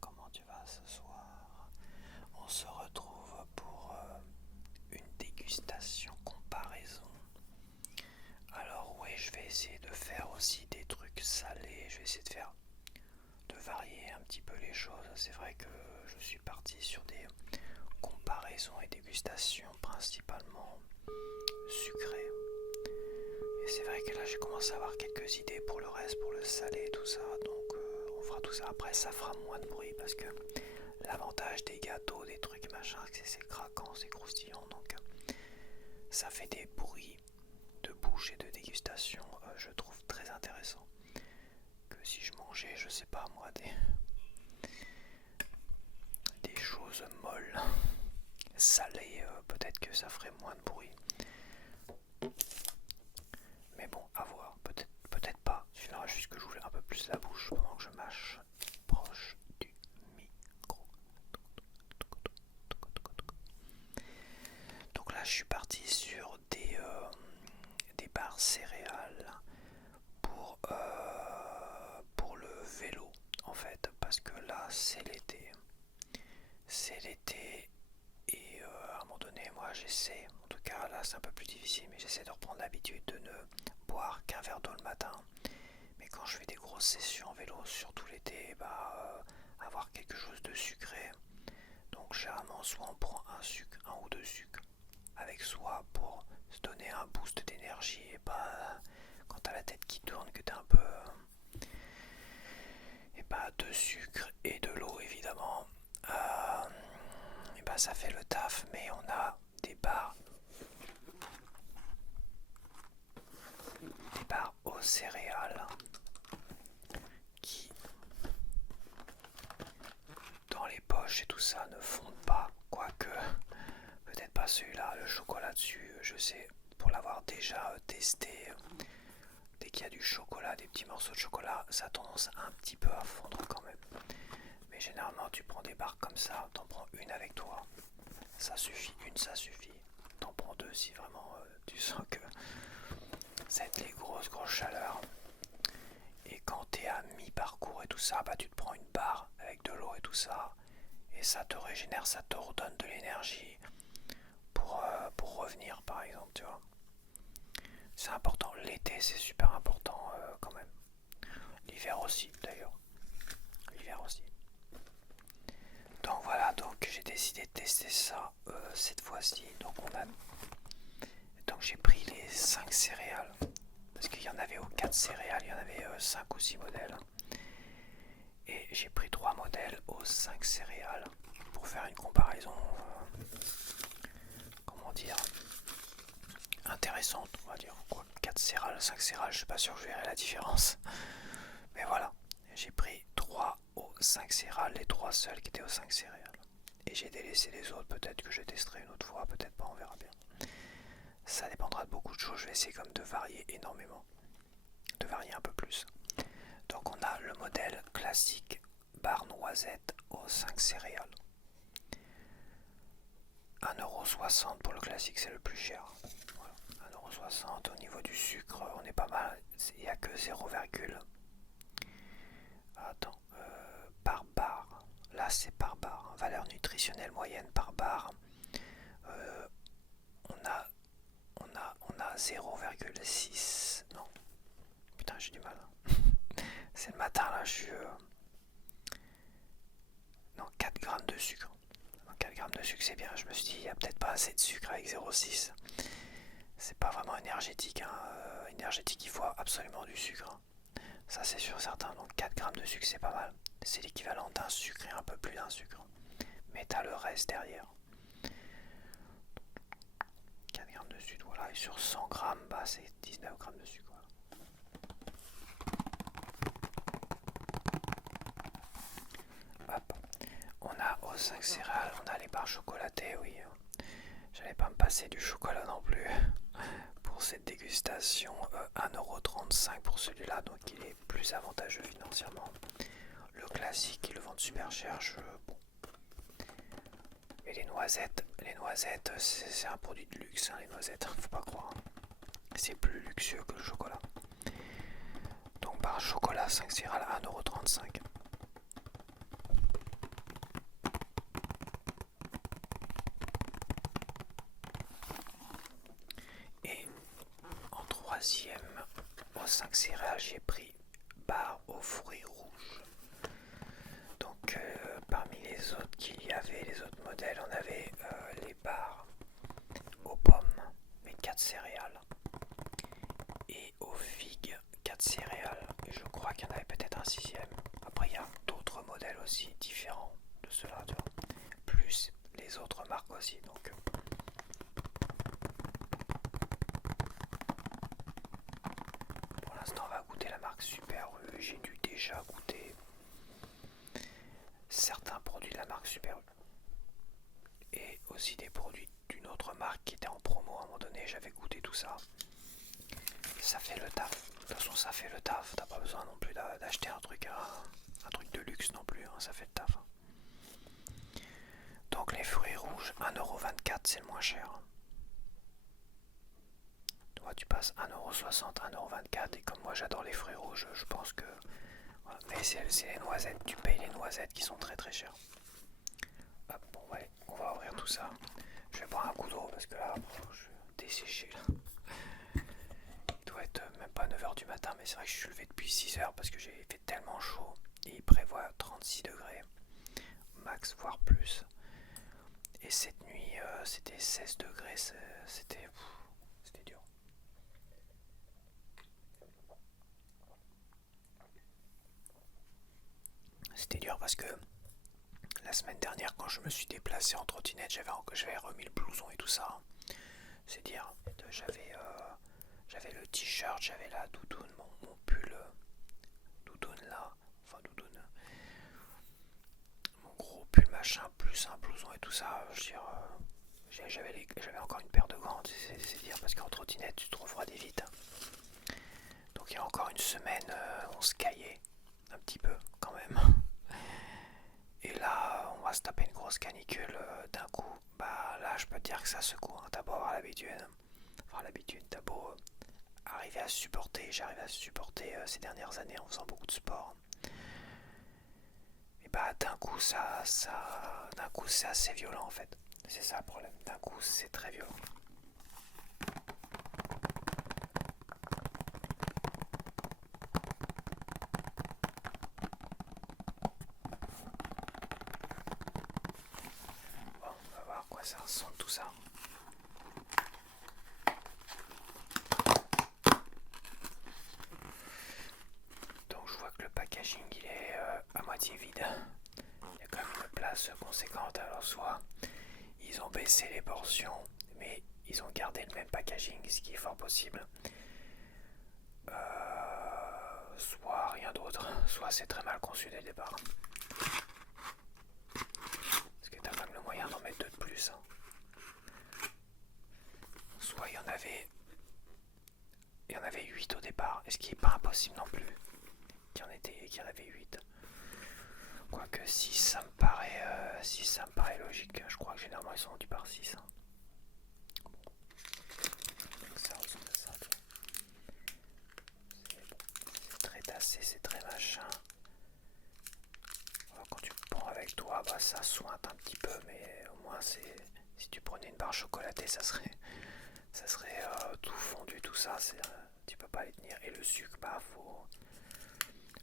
comment tu vas ce soir? On se retrouve pour une dégustation comparaison. Alors oui, je vais essayer de faire aussi des trucs salés, je vais essayer de varier un petit peu les choses. C'est vrai que je suis parti sur des comparaisons et dégustations principalement sucrées. Et c'est vrai que là j'ai commencé à avoir quelques idées pour le reste, pour le salé et tout ça, donc on fera tout ça. Après ça fera moins de bruit parce que l'avantage des gâteaux, des trucs machin, c'est craquant, c'est croustillant, donc ça fait des bruits de bouche et de dégustation, je trouve très intéressant. Que si je mangeais, je sais pas moi, des choses molles, salées, peut-être que ça ferait moins de bruit. Mais bon, à voir, peut-être pas. Il faudra juste que j'ouvre un peu plus la bouche pendant que je mâche proche du micro. Donc là, je suis parti sur des barres céréales pour le vélo, en fait, parce que là, c'est l'été. C'est l'été et à un moment donné, moi, j'essaie, en tout cas là, c'est un peu plus difficile, mais j'essaie de reprendre l'habitude de ne boire qu'un verre d'eau le matin. Mais quand je fais des grosses sessions en vélo, surtout l'été, avoir quelque chose de sucré. Donc généralement, soit on prend un ou deux sucres, avec soi pour se donner un boost d'énergie et pas quand t'as la tête qui tourne que t'es un peu et pas de sucre et de l'eau évidemment, et ça fait le taf. Mais on a des barres aux céréales qui dans les poches et tout ça ne fondent pas, quoique peut-être pas celui-là, le chocolat dessus, je sais pour l'avoir déjà testé. Dès qu'il y a du chocolat, des petits morceaux de chocolat, ça a tendance un petit peu à fondre quand même. Mais généralement, tu prends des barres comme ça, t'en prends une avec toi. Ça suffit, ça suffit. T'en prends deux si vraiment tu sens que ça va être les grosses chaleurs. Et quand t'es à mi-parcours et tout ça, tu te prends une barre avec de l'eau et tout ça. Et ça te régénère, ça te redonne de l'énergie pour revenir par exemple, tu vois. C'est important, l'été c'est super important quand même. L'hiver aussi d'ailleurs. L'hiver aussi. Donc voilà, donc j'ai décidé de tester ça cette fois-ci. Donc j'ai pris les 5 céréales. Parce qu'il y en avait aux 4 céréales, il y en avait 5 ou 6 modèles. Et j'ai pris 3 modèles aux 5 céréales pour faire une comparaison, comment dire, intéressante, on va dire. 4 céréales, 5 céréales, je suis pas sûr que je verrai la différence. Mais voilà, j'ai pris 3 aux 5 céréales, les 3 seuls qui étaient aux 5 céréales. Et j'ai délaissé les autres, peut-être que je testerai une autre fois, peut-être pas, on verra bien. Ça dépendra de beaucoup de choses, je vais essayer comme de varier énormément, de varier un peu plus. Donc on a le modèle classique barre noisette aux 5 céréales. 1,60€ pour le classique, c'est le plus cher. Voilà. 1,60€ au niveau du sucre, on est pas mal. Il n'y a que 0, attends, par barre. Là c'est par barre. Valeur nutritionnelle moyenne par barre. On a 0,6. Non. Putain, j'ai du mal. C'est le matin là, je suis. Non, 4 grammes de sucre. 4 grammes de sucre c'est bien. Je me suis dit, il n'y a peut-être pas assez de sucre avec 0,6. C'est pas vraiment énergétique. Énergétique, il faut absolument du sucre. Ça c'est sûr certain. Donc 4 grammes de sucre c'est pas mal. C'est l'équivalent d'un sucre et un peu plus d'un sucre. Mais t'as le reste derrière. 4 grammes de sucre, voilà. Et sur 100 grammes, c'est 19 grammes de sucre. Voilà. Hop. On a aux 5 céréales, on a les barres chocolatées, oui. J'allais pas me passer du chocolat non plus pour cette dégustation. 1,35€ pour celui-là, donc il est plus avantageux financièrement. Le classique, ils le vendent super cher. Bon. Mais les noisettes, c'est un produit de luxe, les noisettes, faut pas croire. C'est plus luxueux que le chocolat. Donc barre chocolat 5 céréales à 1,35 €. Et en troisième, aux 5 céréales, j'ai pris barres aux fruits rouges. Donc parmi les autres qu'il y avait, les autres modèles, on avait les barres aux pommes, mais 4 céréales, et aux figues, 4 céréales, et je crois qu'il y en avait peut-être un sixième. Après il y a d'autres modèles aussi différents de ceux-là, plus les autres marques aussi. Donc pour l'instant on va goûter la marque Super U. J'ai dû déjà goûter certains produits de la marque Super U et aussi des produits d'une autre marque qui était en promo à un moment donné. J'avais goûté tout ça. Ça fait le taf. De toute façon ça fait le taf. T'as pas besoin non plus d'acheter un truc de luxe non plus, hein. Ça fait le taf. Donc les fruits rouges, 1,24 €, c'est le moins cher. Toi tu passes 1,60 €, 1,24 €, et comme moi j'adore les fruits rouges, je pense que... Voilà. Mais c'est les noisettes, tu payes les noisettes qui sont très très chères. Hop, bon ouais, on va ouvrir tout ça. Je vais boire un coup d'eau parce que là, je suis desséché là. Il doit être même pas 9 h du matin, mais c'est vrai que je suis levé depuis 6 h parce que j'ai fait tellement chaud. Et il prévoit 36 degrés, max voire plus. Et cette nuit, c'était 16 degrés, c'était dur. C'était dur parce que la semaine dernière, quand je me suis déplacé en trottinette, j'avais remis le blouson et tout ça. C'est dire, j'avais le t-shirt, j'avais la doudoune, mon pull doudoune là, enfin doudoune, mon gros pull machin, plus un blouson et tout ça. Je veux dire, j'avais encore une paire de gants, c'est dire, parce qu'en trottinette tu te refroidis vite. Donc il y a encore une semaine, on se caillait un petit peu quand même. Et là, on va se taper une grosse canicule d'un coup. Bah là, je peux te dire que ça secoue, hein. T'as beau avoir l'habitude. Enfin l'habitude, t'as beau arriver à supporter. J'ai arrivé à supporter ces dernières années en faisant beaucoup de sport. Et bah d'un coup, d'un coup, c'est assez violent en fait. C'est ça le problème. D'un coup, c'est très violent. Bon, on va voir quoi ça ressemble tout ça. Donc je vois que le packaging il est à moitié vide. Il y a quand même une place conséquente. Alors soit ils ont baissé les portions, mais ils ont gardé le même packaging, ce qui est fort possible. Soit rien d'autre, soit c'est très mal conçu dès le départ. Parce que t'as quand même le moyen d'en mettre 2 de plus. Soit il y en avait 8 au départ, et ce qui est pas impossible non plus. Qu'il y en avait 8. Quoique 6 ça me paraît logique. Je crois que généralement ils sont vendus par 6. Bon. Ça ressemble à ça. C'est très tassé, c'est très machin. Alors, quand tu le prends avec toi, bah ça sointe un petit peu, mais au moins si tu prenais une barre chocolatée, ça serait tout fondu, tout ça. Tu peux pas les tenir. Et le sucre, bah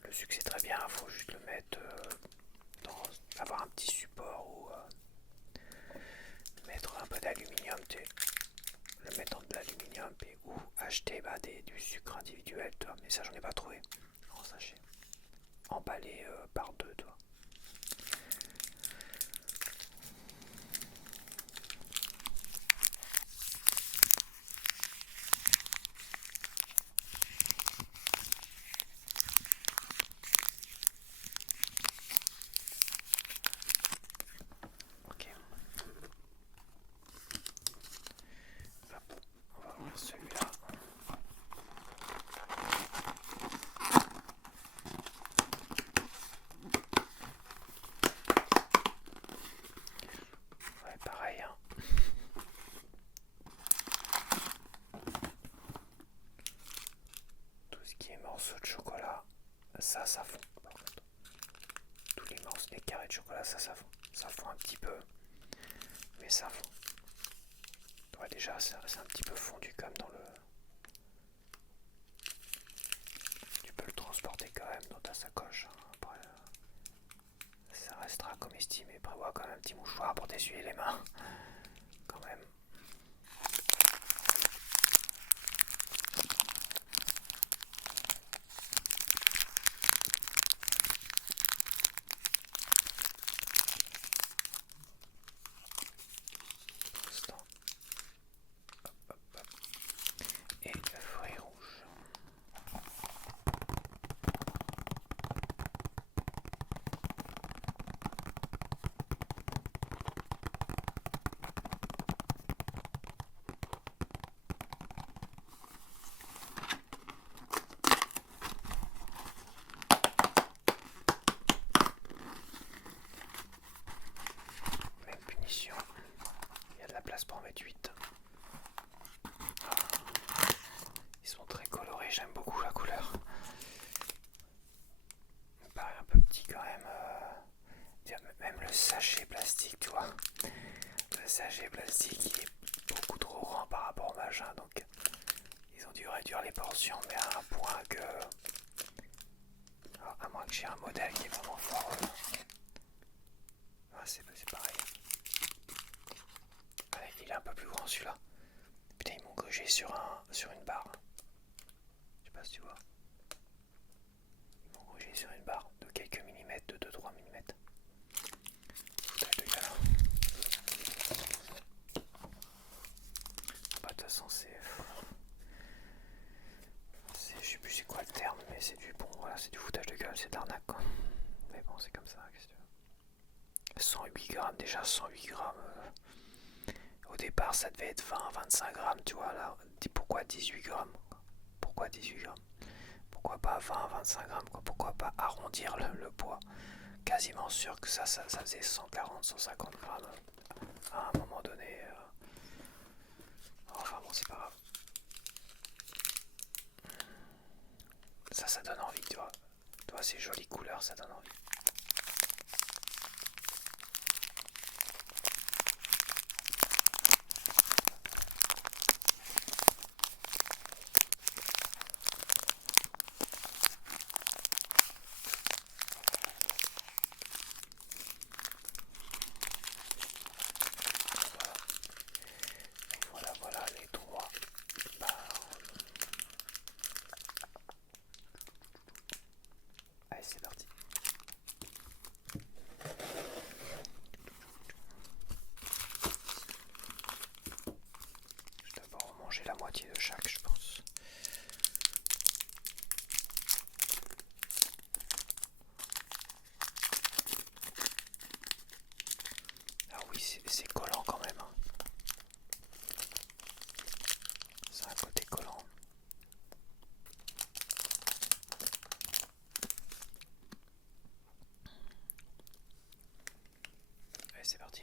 le sucre c'est très bien, faut juste le mettre avoir un petit support ou mettre un peu d'aluminium, le mettre dans de l'aluminium, ou acheter du sucre individuel, mais ça j'en ai pas trouvé en sachet, emballé par 2, toi. Ok. Hop, on va ouvrir celui-là. mais ça fond. Ouais, déjà, c'est un petit peu fondu comme dans le... Tu peux le transporter quand même dans ta sacoche. Hein. Après, ça restera comestible, mais prévois quand même un petit mouchoir pour t'essuyer les mains. Quand même. Instant. Hop, hop, hop. Et fruits rouges. Même punition. Il y a de la place pour en mettre 8. Ils sont très colorés, j'aime beaucoup la couleur. Il me paraît un peu petit quand même. Même le sachet plastique, tu vois. Le sachet plastique il est beaucoup trop grand par rapport au machin, donc ils ont dû réduire les portions, mais à un point que... Alors, à moins que j'ai un modèle qui est vraiment fort. C'est pareil. Ouais, il est un peu plus grand celui-là. Putain, ils m'ont grugé sur une barre. Je sais pas si tu vois. Ils m'ont grugé sur une barre de quelques millimètres, de 2-3 millimètres. Foutage de gueule. Bah, de toute façon, je sais plus c'est quoi le terme, mais c'est du bon, voilà, c'est du foutage de gueule, c'est de l'arnaque quoi. Mais bon, c'est comme ça, qu'est-ce que tu veux. 108 grammes, déjà 108 grammes. Au départ, ça devait être 20-25 grammes, tu vois, là. Pourquoi 18 grammes? Pourquoi 18 grammes? Pourquoi pas 20-25 grammes quoi? Pourquoi pas arrondir le poids? Quasiment sûr que ça faisait 140-150 grammes à un moment donné. Enfin bon, c'est pas grave. Ça donne envie, tu vois. Tu vois, ces jolies couleurs, ça donne envie. Voilà les trois. Allez, c'est parti. Je vais d'abord manger la moitié de chaque, je pense. Ah oui, c'est collant quand même. Hein. C'est un côté collant. Allez, c'est parti.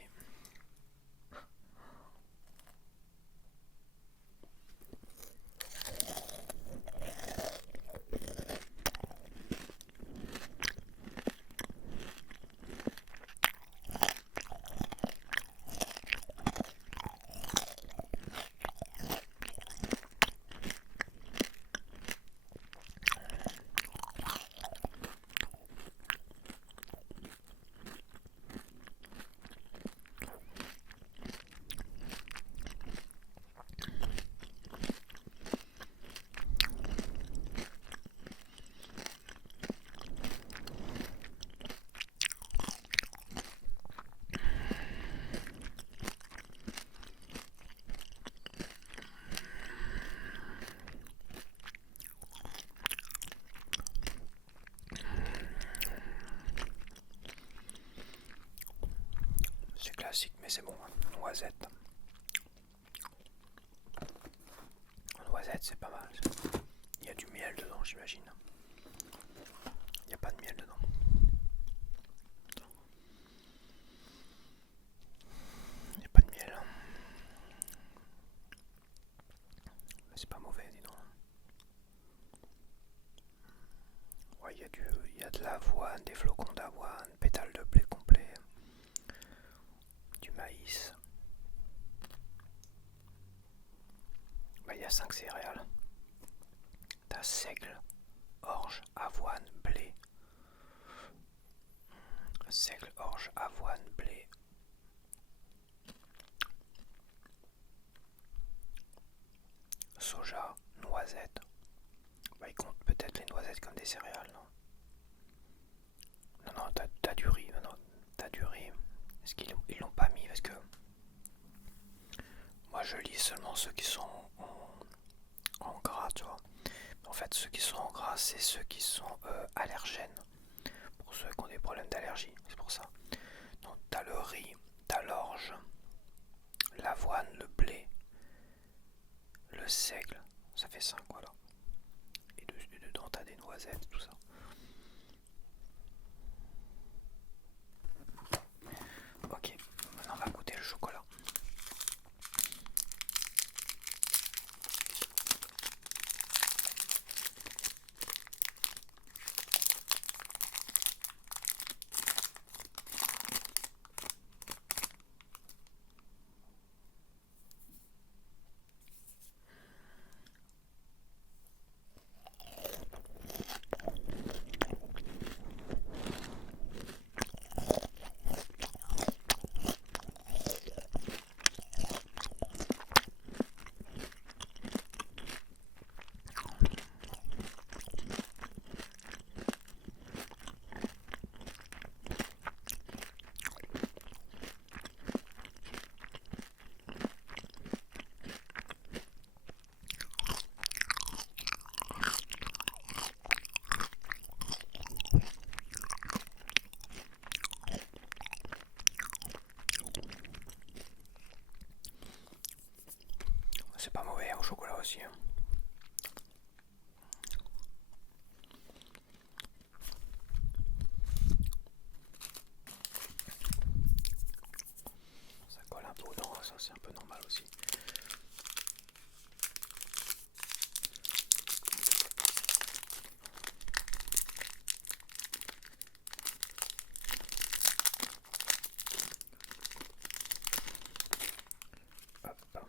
C'est classique, mais c'est bon. Hein. Noisette. Noisette, c'est pas mal. Il y a du miel dedans, j'imagine. Il n'y a pas de miel dedans. Il n'y a pas de miel. Mais c'est pas mauvais, dis donc. Ouais, il y a de l'avoine, des flocons d'avoine, pétales de blé complet, du maïs. y a 5 céréales. T'as seigle, orge, avoine, blé. Seigle, orge, avoine, blé. Soja, noisettes. Bah, ils comptent peut-être les noisettes comme des céréales, non? Non, t'as du riz, non, t'as du riz. Est-ce qu'ils l'ont pas mis? Parce que moi je lis seulement ceux qui sont en gras, tu vois. En fait, ceux qui sont en gras, c'est ceux qui sont allergènes. Pour ceux qui ont des problèmes d'allergie, c'est pour ça. Donc t'as le riz, t'as l'orge, l'avoine, le blé, le seigle, ça fait 5, voilà. Et dedans t'as des noisettes, tout ça. Ok, maintenant on va goûter le chocolat. C'est pas mauvais au chocolat aussi. Ça colle un peu aux dents, ça c'est un peu normal aussi. Hop.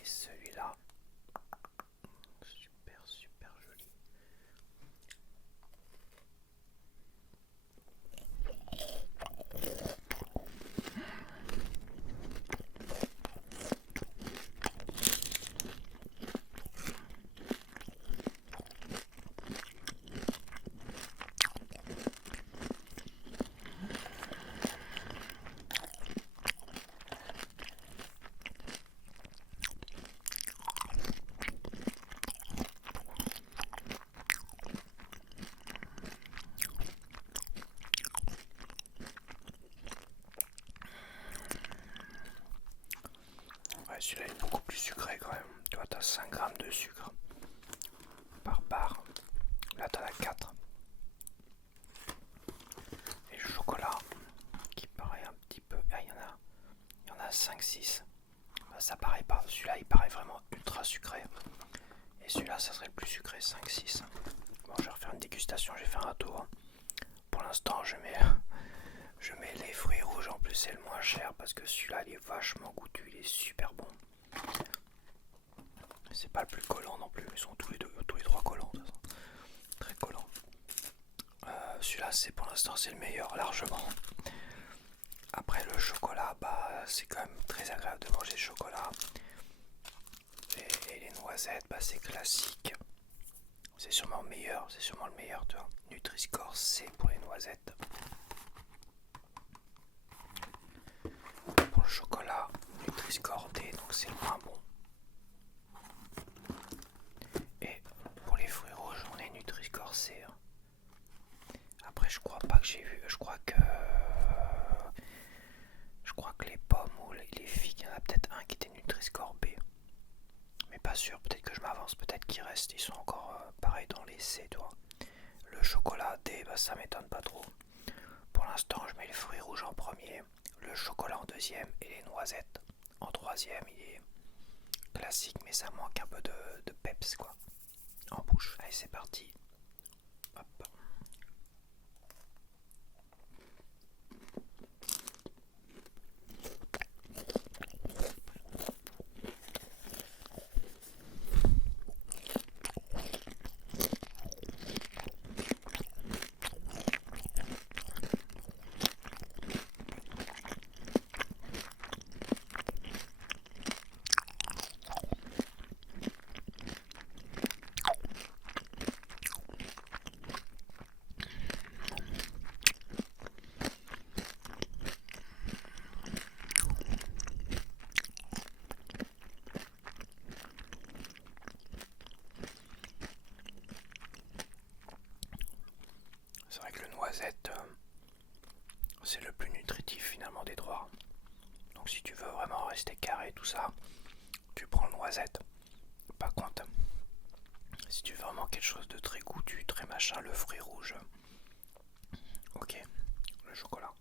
Et celui-là, super joli. Ouais, celui-là est beaucoup plus sucré quand même. Tu vois, t'as 5 grammes de sucre par barre. Là, t'en as 4. Et le chocolat, qui paraît un petit peu... Ah, il y en a 5-6. Bah, ça paraît pas. Celui-là, il paraît vraiment ultra sucré. Et celui-là, ça serait le plus sucré, 5-6. Bon, je vais refaire une dégustation, je vais faire un tour. Pour l'instant, je mets les fruits rouges. En plus, c'est le moins cher parce que celui-là, il est vachement goûtu. Il est super bon. C'est pas le plus collant non plus. Ils sont tous les trois collants. De toute façon. Très collants. Celui-là, pour l'instant, c'est le meilleur, largement. Après, le chocolat, bah, c'est quand même très agréable de manger le chocolat. Et les noisettes, bah, c'est classique. C'est sûrement le meilleur, tu vois. Nutri-Score C pour les noisettes. Pour le chocolat, Nutri-Score D, donc c'est le moins bon. Et pour les fruits rouges, on est Nutri-Score C. Après, je crois pas que j'ai vu, je crois que les pommes ou les figues, il y en a peut-être un qui était Nutri-Score B. Mais pas sûr, peut-être que je m'avance, peut-être qu'ils restent, ils sont encore pareil dans les C, tu vois. Le chocolat D, bah, ça m'étonne pas trop. Pour l'instant, je mets les fruits rouges en premier, le chocolat en deuxième et les noisettes en troisième. Il est classique, mais ça manque un peu de peps, quoi, en bouche. Allez, c'est parti. Hop. Donc si tu veux vraiment rester carré tout ça, tu prends le noisette. Par contre, si tu veux vraiment quelque chose de très goûtu, très machin, le fruit rouge. Ok, le chocolat.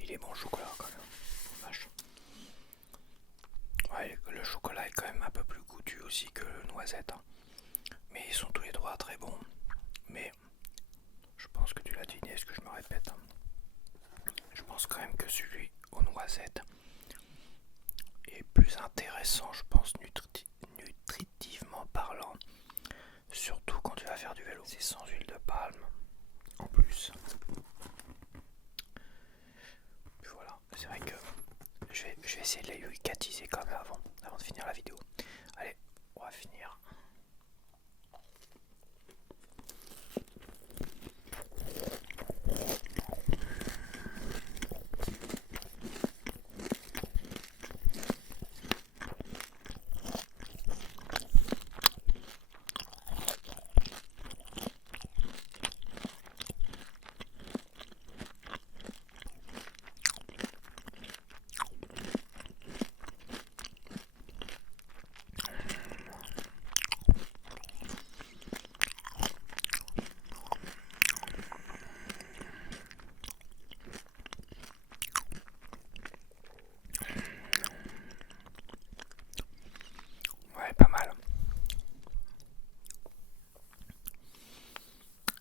Il est bon le chocolat quand même. Vache. Ouais, le chocolat est quand même un peu plus goûtu aussi que le noisette. Hein. Mais ils sont tous les trois très bons. Mais je pense que tu l'as deviné, est-ce que je me répète? Hein. Je pense quand même que celui aux noisettes est plus intéressant, je pense, nutritivement parlant. Surtout quand tu vas faire du vélo. C'est sans huile de palme. En plus. Puis voilà, c'est vrai que je vais essayer de les yucatiser quand même avant de finir la vidéo. Allez, on va finir. Ouais, pas mal.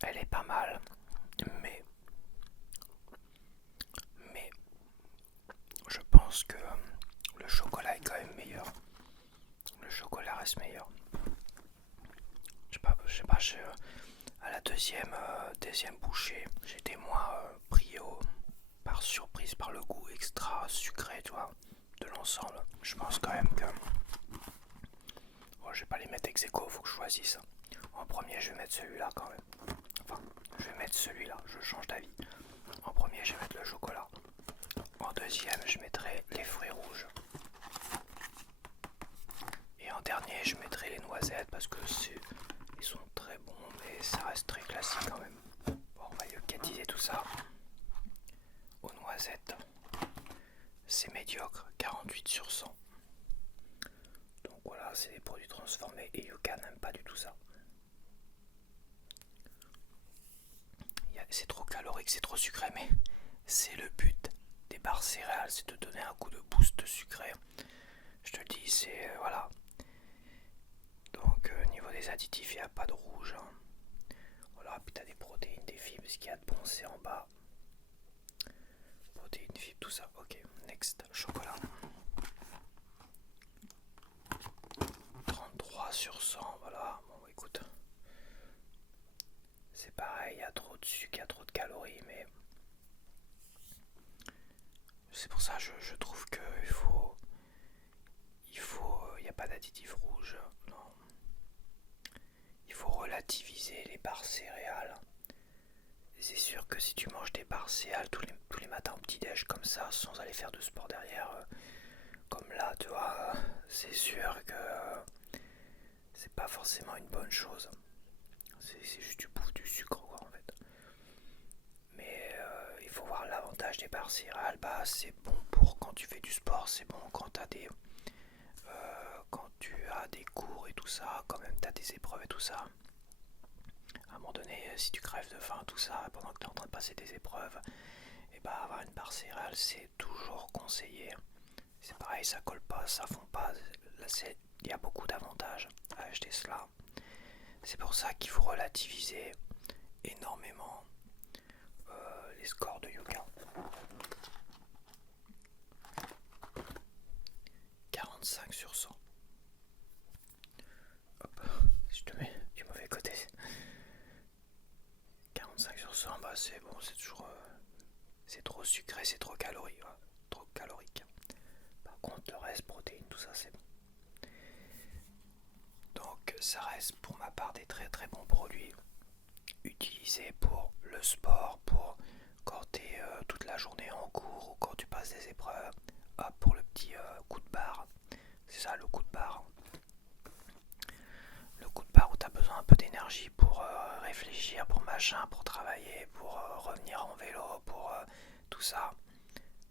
Elle est pas mal, mais je pense que le chocolat est quand même meilleur. Le chocolat reste meilleur. À la deuxième bouchée, j'étais moins pris par surprise par le goût extra sucré, tu vois, de l'ensemble. Je pense quand même que bon, je vais pas les mettre ex aequo, faut que je choisisse. En premier, je vais mettre celui-là quand même. Enfin, je vais mettre celui-là, je change d'avis. En premier, je vais mettre le chocolat. En deuxième, je mettrai les fruits rouges. Et en dernier, je mettrai les noisettes parce que ils sont très bons, mais ça reste très classique quand même. Bon, on va yucatiser tout ça. Aux noisettes, c'est médiocre, 48/100. Donc voilà, c'est des produits transformés et Yuka n'aime pas du tout ça. C'est trop calorique, c'est trop sucré, mais c'est le but des barres céréales, c'est de donner un coup de boost sucré. Je te le dis, c'est voilà. Donc niveau des additifs, il n'y a pas de rouge. Hein. Voilà, puis t'as des protéines, des fibres, ce qu'il y a de bon c'est en bas. Protéines, fibres, tout ça. Ok, next, chocolat. 33/100, voilà. Bon, écoute. C'est pareil, il y a trop de sucre, il y a trop de calories, mais c'est pour ça que je trouve qu'il il n'y a pas d'additif rouge, non. Il faut relativiser les barres céréales. C'est sûr que si tu manges des barres céréales tous les matins au petit-déj comme ça, sans aller faire de sport derrière, comme là, tu vois, c'est sûr que c'est pas forcément une bonne chose. C'est juste tu bouffes du sucre, quoi, en fait. Mais il faut voir l'avantage des barres céréales. Bah, c'est bon pour quand tu fais du sport, c'est bon quand quand tu as des cours et tout ça, quand même tu as des épreuves et tout ça. À un moment donné, si tu crèves de faim, tout ça, pendant que tu es en train de passer des épreuves, et bah avoir une barre céréale, c'est toujours conseillé. C'est pareil, ça colle pas, ça fond pas. Il y a beaucoup d'avantages à acheter cela. C'est pour ça qu'il faut relativiser énormément les scores de Yuka. 45/100. Hop, si je te mets du mauvais côté. 45/100, bah c'est bon, c'est toujours c'est trop sucré, c'est trop calorique, ouais, trop calorique. Par contre, le reste, protéines, tout ça, c'est bon. ça reste pour ma part des très très bons produits utilisés pour le sport, pour quand tu es toute la journée en cours ou quand tu passes des épreuves. Hop, pour le petit coup de barre. C'est ça le coup de barre. Le coup de barre où tu as besoin un peu d'énergie pour réfléchir, pour machin, pour travailler, pour revenir en vélo, pour tout ça.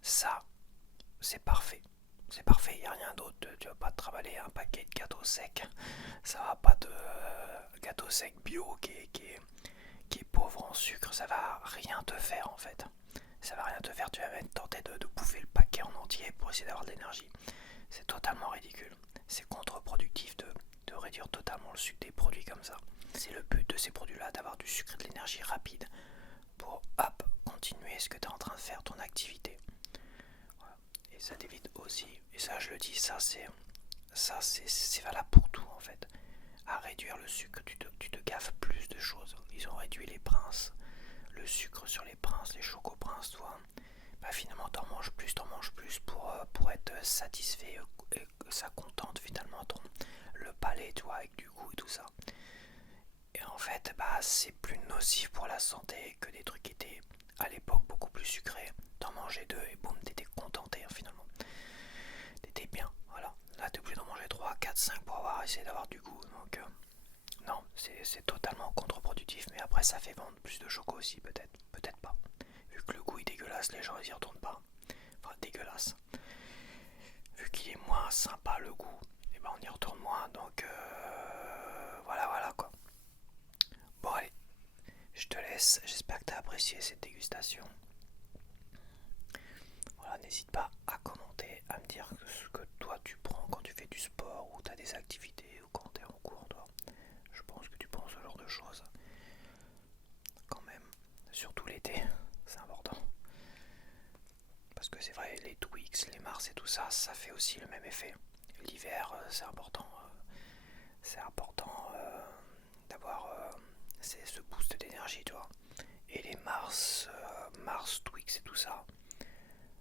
Ça, c'est parfait. C'est parfait, il n'y a rien d'autre. Tu vas pas te travailler un paquet de gâteaux secs. Ça va pas de gâteau sec bio qui est pauvre en sucre. Ça va rien te faire en fait. Ça va rien te faire. Tu vas même tenter de bouffer le paquet en entier pour essayer d'avoir de l'énergie. C'est totalement ridicule. C'est contre-productif de réduire totalement le sucre des produits comme ça. C'est le but de ces produits-là, d'avoir du sucre et de l'énergie rapide pour hop, continuer ce que tu es en train de faire, ton activité. Voilà. Et ça t'évite aussi, et ça je le dis, c'est valable pour tout en fait. À réduire le sucre, tu te gaffes plus de choses. Ils ont réduit les princes, le sucre sur les princes, les chocoprinces, toi. Bah finalement t'en manges plus pour être satisfait et que ça contente finalement le palais, tu vois, avec du goût et tout ça. Et en fait, bah c'est plus nocif pour la santé que des trucs qui étaient à l'époque beaucoup plus sucrés. T'en mangeais deux et boum, t'étais contenté hein, finalement. T'étais bien, voilà. Là t'es obligé d'en manger 3, 4, 5 pour avoir essayé d'avoir du goût. Donc non, c'est totalement contre-productif, mais après ça fait vendre plus de choco aussi peut-être. Peut-être pas. Vu que le goût est dégueulasse, les gens ils y retournent pas. Enfin dégueulasse. Vu qu'il est moins sympa le goût, et ben on y retourne moins. Donc voilà quoi. Bon allez, je te laisse. J'espère que tu as apprécié cette dégustation. Voilà, n'hésite pas à commenter, à me dire ce que toi tu prends quand tu fais du sport ou tu as des activités ou quand tu es en cours, toi. Je pense que tu prends ce genre de choses. Quand même, surtout l'été, c'est important. Parce que c'est vrai, les Twix, les Mars et tout ça, ça fait aussi le même effet. L'hiver, c'est important. C'est important d'avoir ce boost d'énergie, tu vois. Et les Mars, Twix et tout ça,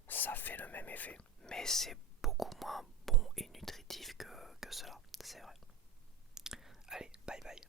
ça fait le même effet. Mais c'est beaucoup moins bon et nutritif que cela, c'est vrai. Allez, bye bye.